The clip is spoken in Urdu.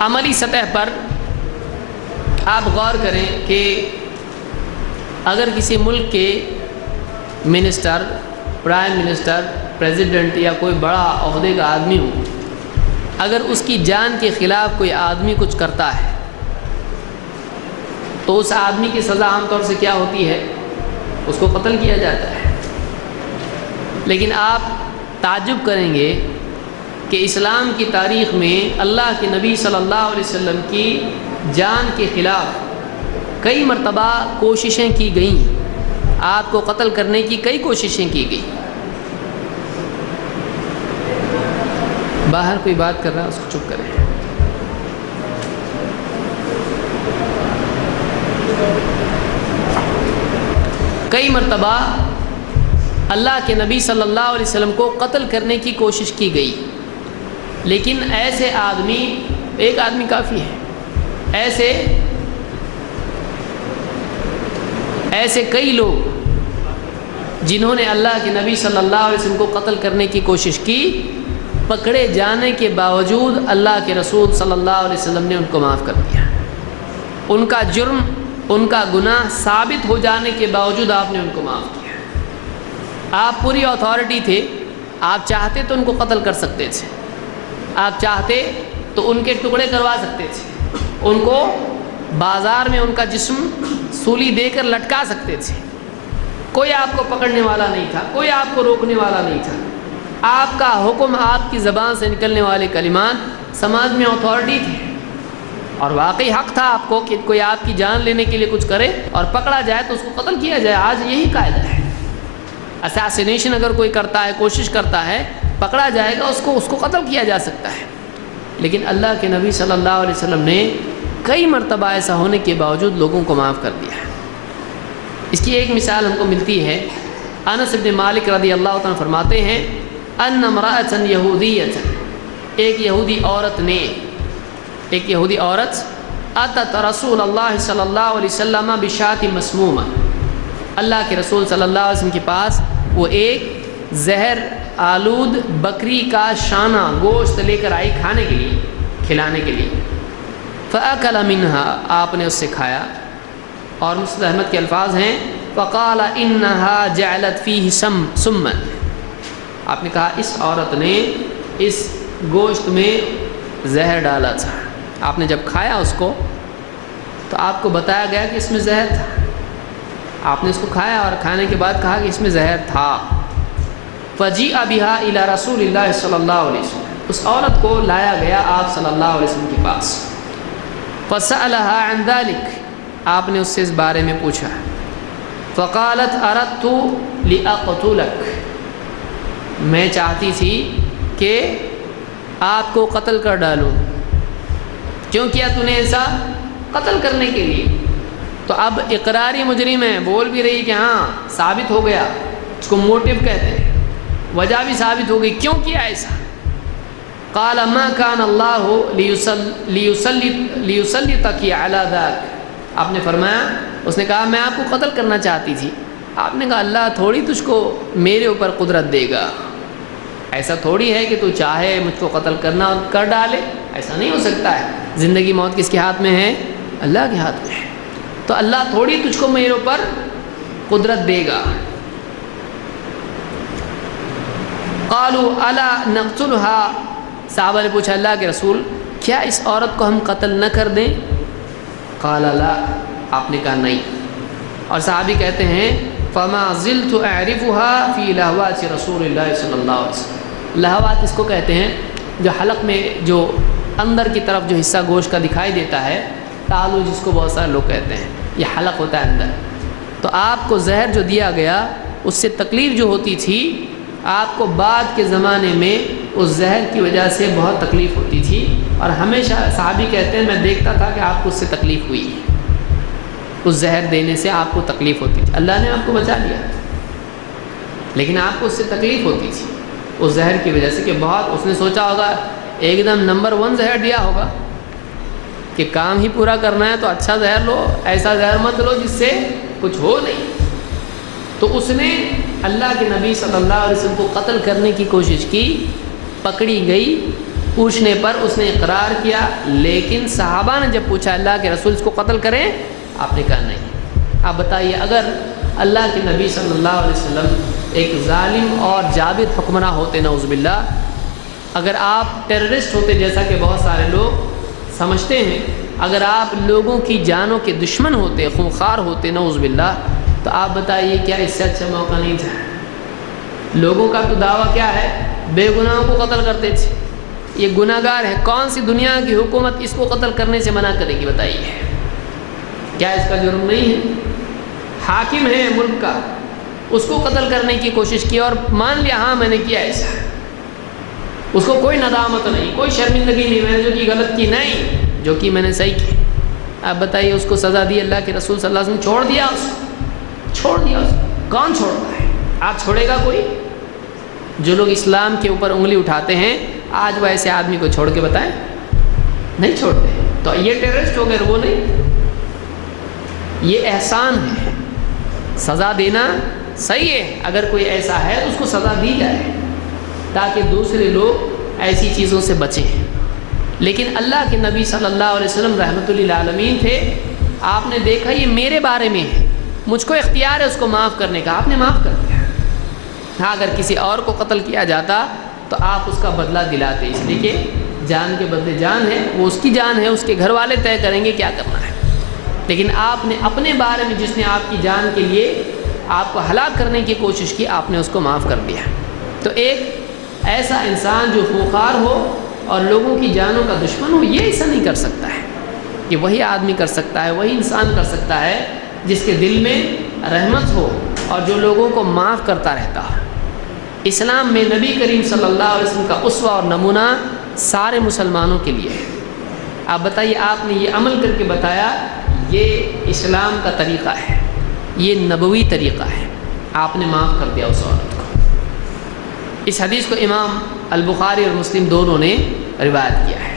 عملی سطح پر آپ غور کریں کہ اگر کسی ملک کے منسٹر، پرائم منسٹر، پریزیڈنٹ یا کوئی بڑا عہدے کا آدمی ہو، اگر اس کی جان کے خلاف کوئی آدمی کچھ کرتا ہے تو اس آدمی کی سزا عام طور سے کیا ہوتی ہے؟ اس کو قتل کیا جاتا ہے۔ لیکن آپ تعجب کریں گے کہ اسلام کی تاریخ میں اللہ کے نبی صلی اللہ علیہ وسلم کی جان کے خلاف کئی مرتبہ کوششیں کی گئیں، آپ کو قتل کرنے کی کئی کوششیں کی گئیں۔ باہر کوئی بات کر رہا ہے، اس کو چپ کریں۔ کئی مرتبہ اللہ کے نبی صلی اللہ علیہ وسلم کو قتل کرنے کی کوشش کی گئی، لیکن ایسے آدمی، ایک آدمی کافی ہے، ایسے کئی لوگ جنہوں نے اللہ کے نبی صلی اللہ علیہ وسلم کو قتل کرنے کی کوشش کی، پکڑے جانے کے باوجود اللہ کے رسول صلی اللہ علیہ وسلم نے ان کو معاف کر دیا۔ ان کا جرم، ان کا گناہ ثابت ہو جانے کے باوجود آپ نے ان کو معاف کیا۔ آپ پوری اتھارٹی تھے، آپ چاہتے تو ان کو قتل کر سکتے تھے، آپ چاہتے تو ان کے ٹکڑے کروا سکتے تھے، ان کو بازار میں ان کا جسم سولی دے کر لٹکا سکتے تھے، کوئی آپ کو پکڑنے والا نہیں تھا، کوئی آپ کو روکنے والا نہیں تھا۔ آپ کا حکم، آپ کی زبان سے نکلنے والے کلمات سماج میں اتھارٹی تھی، اور واقعی حق تھا آپ کو کہ کوئی آپ کی جان لینے کے لیے کچھ کرے اور پکڑا جائے تو اس کو قتل کیا جائے۔ آج یہی قاعدہ ہے، اساسینیشن اگر کوئی کرتا ہے، کوشش کرتا ہے، پکڑا جائے گا، اس کو قتل کیا جا سکتا ہے۔ لیکن اللہ کے نبی صلی اللہ علیہ وسلم نے کئی مرتبہ ایسا ہونے کے باوجود لوگوں کو معاف کر دیا ہے۔ اس کی ایک مثال ہم کو ملتی ہے، انس بن مالک رضی اللہ عنہ فرماتے ہیں ان امرأۃ یہودیۃ، ایک یہودی عورت اتت رسول اللہ صلی اللہ علیہ وسلم بشاۃ مسمومہ، اللہ کے رسول صلی اللہ علیہ وسلم کے پاس وہ ایک زہر آلود بکری کا شانہ گوشت لے کر آئی کھانے کے لیے، کھلانے کے لیے۔ فأکل منہا، آپ نے اس سے کھایا، اور مسند احمد کے الفاظ ہیں فقال انہا جعلت فیہ سما، آپ نے کہا اس عورت نے اس گوشت میں زہر ڈالا تھا۔ آپ نے جب کھایا اس کو تو آپ کو بتایا گیا کہ اس میں زہر تھا، آپ نے اس کو کھایا اور کھانے کے بعد کہا کہ اس میں زہر تھا۔ فجیء بها الی رسول اللہ صلی اللہ علیہ وسلم، اس عورت کو لایا گیا آپ صلی اللہ علیہ وسلم کے پاس۔ فسألها عن ذلك، آپ نے اس سے اس بارے میں پوچھا۔ فقالت اردت لأقتلک، میں چاہتی تھی کہ آپ کو قتل کر ڈالوں۔ کیوں کیا تو نے ایسا؟ قتل کرنے کے لیے۔ تو اب اقراری مجرم ہے، بول بھی رہی کہ ہاں ثابت ہو گیا، اس کو موٹیو کہتے ہیں، وجہ بھی ثابت ہو گئی کیوں کیا ایسا۔ قال ما كان الله ليسلطك على ذاك، آپ نے فرمایا، اس نے کہا میں آپ کو قتل کرنا چاہتی تھی، آپ نے کہا اللہ تھوڑی تجھ کو میرے اوپر قدرت دے گا، ایسا تھوڑی ہے کہ تو چاہے مجھ کو قتل کرنا کر ڈالے، ایسا نہیں ہو سکتا ہے۔ زندگی موت کس کے ہاتھ میں ہے؟ اللہ کے ہاتھ میں ہے، تو اللہ تھوڑی تجھ کو میرے اوپر قدرت دے گا۔ قالوا الا نقتلها، صحابہ نے پوچھا اللہ کے رسول کیا اس عورت کو ہم قتل نہ کر دیں؟ قال لا، آپ نے کہا نہیں۔ اور صحابی کہتے ہیں فما زلت اعرفها في لهوات رسول اللہ صلی اللہ علیہ وسلم، لہوات اس کو کہتے ہیں جو حلق میں جو اندر کی طرف جو حصہ گوشت کا دکھائی دیتا ہے، تالو جس کو بہت سارے لوگ کہتے ہیں، یہ حلق ہوتا ہے اندر۔ تو آپ کو زہر جو دیا گیا اس سے تکلیف جو ہوتی تھی، آپ کو بعد کے زمانے میں اس زہر کی وجہ سے بہت تکلیف ہوتی تھی، اور ہمیشہ صحابی کہتے ہیں میں دیکھتا تھا کہ آپ کو اس سے تکلیف ہوئی، اس زہر دینے سے آپ کو تکلیف ہوتی تھی، اللہ نے آپ کو بچا لیا، لیکن آپ کو اس سے تکلیف ہوتی تھی اس زہر کی وجہ سے، کہ بہت اس نے سوچا ہوگا ایک دم نمبر 1 زہر دیا ہوگا کہ کام ہی پورا کرنا ہے تو اچھا زہر لو، ایسا زہر مت لو جس سے کچھ ہو نہیں۔ تو اس نے اللہ کے نبی صلی اللہ علیہ وسلم کو قتل کرنے کی کوشش کی، پکڑی گئی، پوچھنے پر اس نے اقرار کیا، لیکن صحابہ نے جب پوچھا اللہ کے رسول اس کو قتل کریں، آپ نے کہا نہیں۔ آپ بتائیے اگر اللہ کے نبی صلی اللہ علیہ وسلم ایک ظالم اور جابر حکمراں ہوتے نعوذ باللہ، اگر آپ ٹیررسٹ ہوتے جیسا کہ بہت سارے لوگ سمجھتے ہیں، اگر آپ لوگوں کی جانوں کے دشمن ہوتے، خونخوار ہوتے نعوذ باللہ، تو آپ بتائیے کیا اس سے اچھا موقع نہیں تھا؟ لوگوں کا تو دعویٰ کیا ہے؟ بے گناہوں کو قتل کرتے تھے، یہ گناہ گار ہے، کون سی دنیا کی حکومت اس کو قتل کرنے سے منع کرے گی بتائیے؟ کیا اس کا جرم نہیں ہے؟ حاکم ہے ملک کا، اس کو قتل کرنے کی کوشش کی اور مان لیا ہاں میں نے کیا ایسا، اس کو کوئی ندامت نہیں، کوئی شرمندگی نہیں، میں نے جو کی غلط کی نہیں، جو کی میں نے صحیح کی۔ آپ بتائیے اس کو سزا دی اللہ کے رسول صلی اللہ علیہ وسلم، چھوڑ دیا اس کو، چھوڑ دیا اس کو، کون چھوڑتا ہے؟ آج چھوڑے گا کوئی؟ جو لوگ اسلام کے اوپر انگلی اٹھاتے ہیں آج وہ ایسے آدمی کو چھوڑ کے بتائیں؟ نہیں چھوڑتے۔ تو یہ ٹیررسٹ ہو گئے وہ نہیں، یہ احسان ہے، سزا دینا صحیح ہے، اگر کوئی ایسا ہے تو اس کو سزا دی جائے تاکہ دوسرے لوگ ایسی چیزوں سے بچیں۔ لیکن اللہ کے نبی صلی اللہ علیہ وسلم رحمۃ للعالمین تھے، آپ نے دیکھا یہ میرے بارے میں ہے، مجھ کو اختیار ہے اس کو معاف کرنے کا، آپ نے معاف کر دیا۔ ہاں اگر کسی اور کو قتل کیا جاتا تو آپ اس کا بدلہ دلاتے، اس لیے کہ جان کے بدلے جان ہے، وہ اس کی جان ہے، اس کے گھر والے طے کریں گے کیا کرنا ہے۔ لیکن آپ نے اپنے بارے میں جس نے آپ کی جان کے لیے آپ کو ہلاک کرنے کی کوشش کی، آپ نے اس کو معاف کر دیا۔ تو ایک ایسا انسان جو خونخوار ہو اور لوگوں کی جانوں کا دشمن ہو، یہ ایسا نہیں کر سکتا ہے، کہ وہی آدمی کر سکتا ہے، وہی انسان کر سکتا ہے جس کے دل میں رحمت ہو اور جو لوگوں کو معاف کرتا رہتا ہو۔ اسلام میں نبی کریم صلی اللہ علیہ وسلم کا اسوہ اور نمونہ سارے مسلمانوں کے لیے ہے۔ آپ بتائیے، آپ نے یہ عمل کر کے بتایا، یہ اسلام کا طریقہ ہے، یہ نبوی طریقہ ہے، آپ نے معاف کر دیا اس عورت کو۔ اس حدیث کو امام البخاری اور مسلم دونوں نے روایت کیا ہے۔